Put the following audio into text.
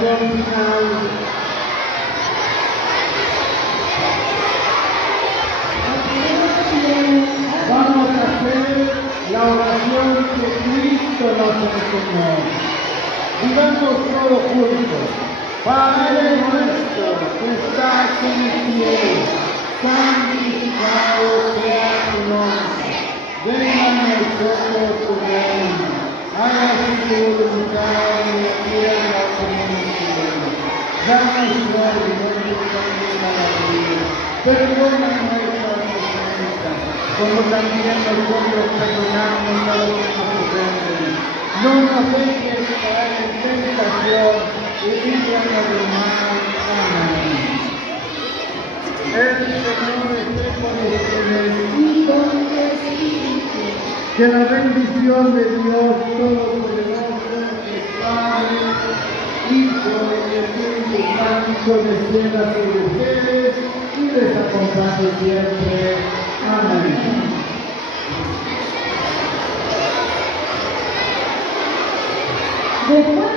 oración final. Vamos a hacer la oración que Cristo nos enseñó. Digamos todos juntos: Padre nuestro que estás en el cielo, santificado sea tu nombre. Venga a nosotros tu reino. Hágase tu voluntad en la tierra como en el cielo. Danos hoy nuestro pan de cada día. Perdona nuestras ofensas, como también nosotros perdonamos a los que nos ofenden. No nos dejes caer en tentación y líbranos del mal. Amén. El Señor esté con ustedes y con tu espíritu. Que la bendición de Dios Todopoderoso, el Padre, Hijo y Espíritu Santo descienda sobre ustedes y les acompañe siempre. Amén. Después